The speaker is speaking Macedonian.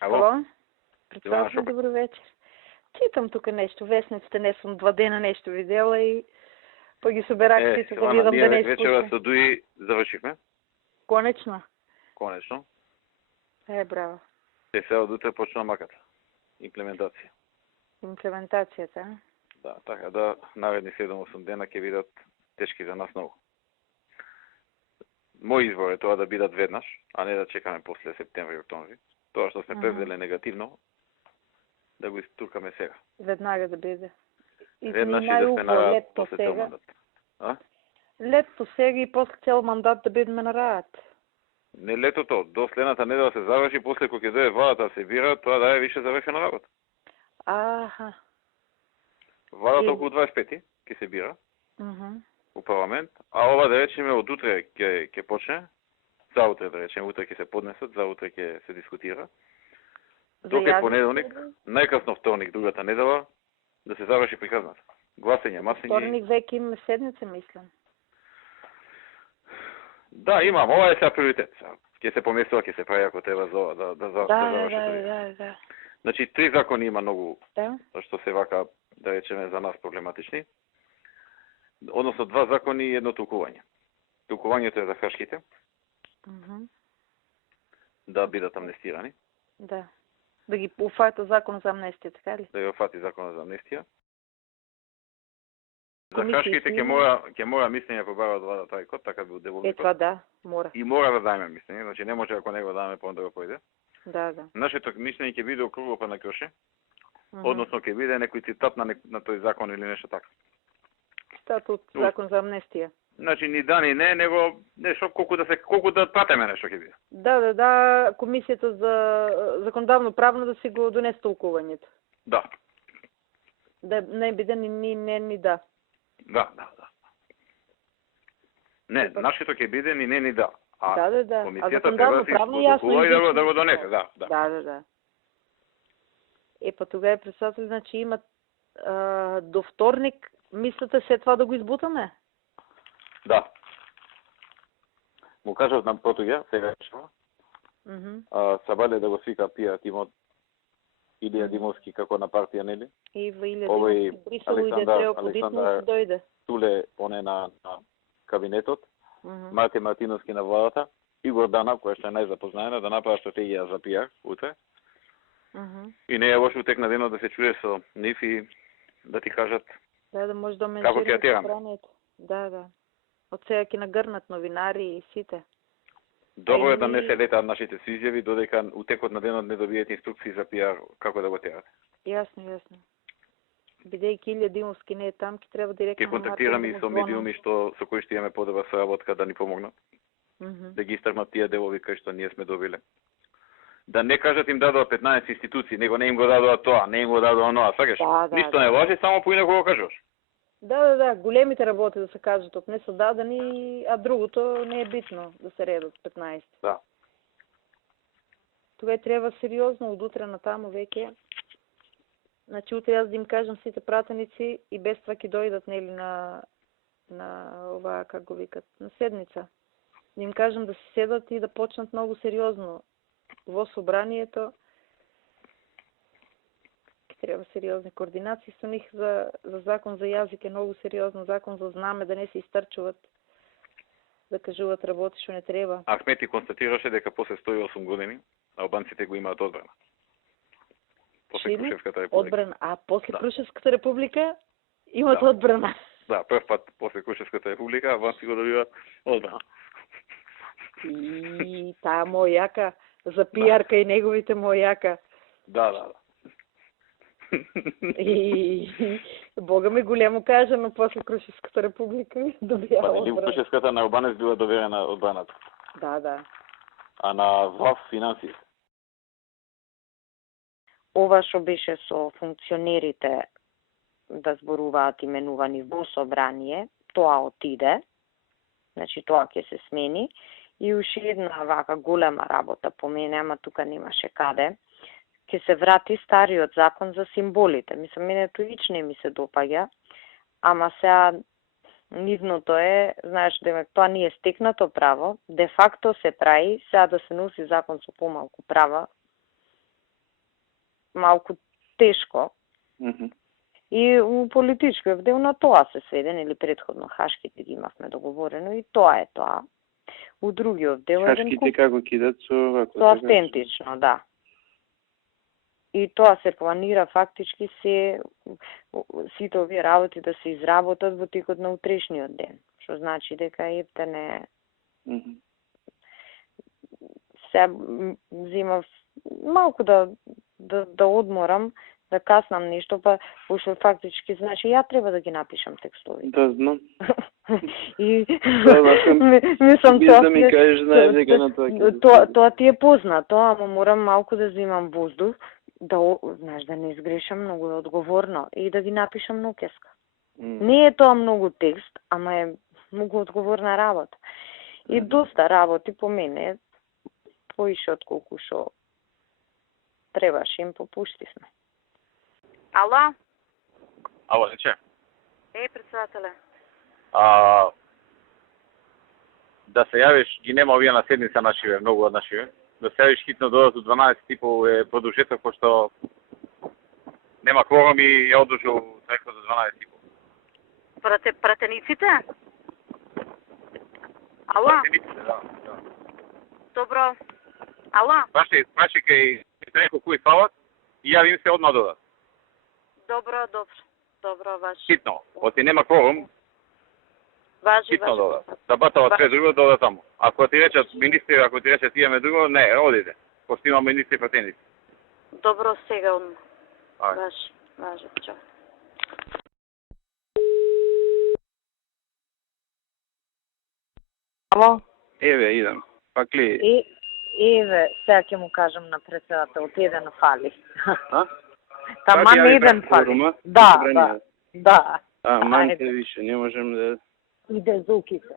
Ало? Ало? Председател, добър вечер. Читам тук нещо, вестниците не съм 2 дена нещо видела и пък ги събирах си да видам да не вечера с Дуи завършихме. Конечно. Конечно. Браво. Те сега от утре почна маката. Имплементация. Имплементацията, а? Да, така да наредни 7-8 дена ќе бидат тешки за нас много. Мој избор е тоа да бидат веднаш, а не да чекаме после септември и октомври. Тоа што сме презеле негативно, да го истуркаме сега. Веднага да биде. Веднаш и да сме на работа после цел мандат. Лето сега и после цел мандат да бидеме на работа. Не летото, до следната недела се заврши, после кога ќе дојде владата да се бира, тоа да е више завршена работа. Аха. Владата околу 25 ќе се бира. У парламент, а ова да речеме од утре ќе почне, за утре да речеме, утре ќе се поднесат, за утре ќе се дискутира. Дока понеделник, најкасно вторник, другата недела, да се заврши приказната. Гласење, масење. Вторник веќе имаме седмица, мислам. Да, имам, ова е сега приоритет. Ќе се поместува, ќе се прави ако треба за да заврши. Да. Значи, 3 закони има многу, да, што се вака, да речеме, за нас проблематични. Односно 2 закони и едно толкување. Толкувањето е за хашките. Да бидат амнестирани. Да. Да ги уфати закон за амнестија, така ли? Да ги уфати закон за амнестија. За хашките ќе мора мислење по бара од влада тај код, така би одеволни. Това да, мора. И мора да дајме мислење, значи не може ако не го дадеме па да го појде. Да. Нашето мислење ќе биде округло па на Кроше. Односно ќе биде некој цитат на тој закон или нешто така. Цитат од закон за амнестија. Значи ни да ни не, него нешто колку да пратиме нешто ќе биде. Да, комисијата за законодавно правно да си го донесе толкувањето. Да. Да не биде ни да. Да. Не, нашето ќе биде ни да. Да. Комисијата треба да се да го донесе, да. Да. Па тогава председател, значи имат до вторник, мислите след това да го избутаме? Да. Му кажав на Потуѓа, сега решава. Сабале да го свика Пија Тимот Илија Димовски како на партија, нели? Овој Александар дојде. Туле поне на кабинетот, Марти Мартиновски на владата, Игор Данов, која што е најзапознаена, да направи стратегија за пиар утре. И не е лошо утекна денот да се чуе со нив и да ти кажат да може да како ќе атираме. Да. Од сега ќе нагрнат новинари и сите. Добро е да не се летаат нашите изјави, додека утекот на денот не добиете инструкции за пиар како да го терате. Јасно. Бидејќи Илија Димовски не е там, ќе треба директно ќе контактираме и со медиуми со кои што имаме подобра соработка да ни помогнат. Да ги истрмат тие делови кај што ние сме добиле. Да не кажат им дадоа 15 институции, него не им го дадоа тоа, не им го дадоа оноа, сакаш? Ништо не лажи, само поинаку го кажеш. Да, големите работи да се кажат од не се дадени, а другото не е битно да се редат 15. Да. Тогава треба сериозно од утре натаму веќе. Значи утре јас да им кажам сите пратеници и без това ќе дојдат нели на ова, как го викат, на седница. Да им кажам да се седат и да почнат многу сериозно во собранието. Треба сериозни координации со них за закон за јазик е многу сериозно, закон за знаме да не се истрчуват, да кажуваат работи што не треба. Ахмети констатираше дека после 108 години албанците го имаат одбрана. После Крушевската република. Одбрана, после Крушевската република имат одбрана. Да, прв пат после Крушевската република албанците го добиваат одбрана. И таа мојака за пиарка и неговите мојака. Да. И Бога ми големо кажано после Крушевската република добија одбрана. Крушевската на Албанец била доверена одбраната. Да. А на ВАФ финансии? Ова што беше со функционерите да зборуваат именувани во собрание, тоа отиде. Значи тоа ќе се смени. И уште една вака голема работа по мене, ама тука немаше каде, ќе се врати стариот закон за символите. Мислам, мене тој не ми се допаѓа, ама сега нивното е, знаеш, демек тоа не е стекнато право, де факто се прави, сега да се носи закон со помалку права, малку тешко. И у политичкиот дел на тоа се сведен, или предходно хашките ги имавме договорено и тоа е тоа. У другиот дел хашките како кидат со вако? Со автентично, да. И тоа се планира фактички сите овие работи да се изработат во текот на утрешниот ден, што значи дека ептене се взимав малку да одморам, да каснам нешто, па пошто фактички значи ја треба да ги напишам текстови. Да, знам. И мислам тоа. Да ми кажеш, знаеш дека на тоа. Тоа ти е познато, ама морам малку да земам воздух, да знаеш да не изгрешам, многу е одговорно и да ги напишам ноќеска. Не е тоа многу текст, ама е многу одговорна работа. И доста работи по мене поише од колку што требаше им попуштивме. Ало? Ало, нече? Председателе. Да се јавиш, ги нема овие на седница нашиве, многу од нашиве. Да се јавиш хитно до 12:30 е продолжеток, пошто нема кворум и ја одложил треко до 12:30. Пратениците? Ало? Пратениците, да. Добро. Ало? Праши кај треко кои фалат и јави им се одма додат. Добро, важи. Хитно, оти нема кворум, Важи. дода. Да батава све друго, дода таму. Ако ти речат министри, ако ти речат имаме друго, не, одите. Пошто има министри пратеници. Добро, сега одма. Ајде. Важи, чао. Ало? Еве, идам. Пак ли? Еве, сега ќе му кажам на председателот, еден фали. Таман еден фали. Да. Манте више, не можем да... Иде зуки се.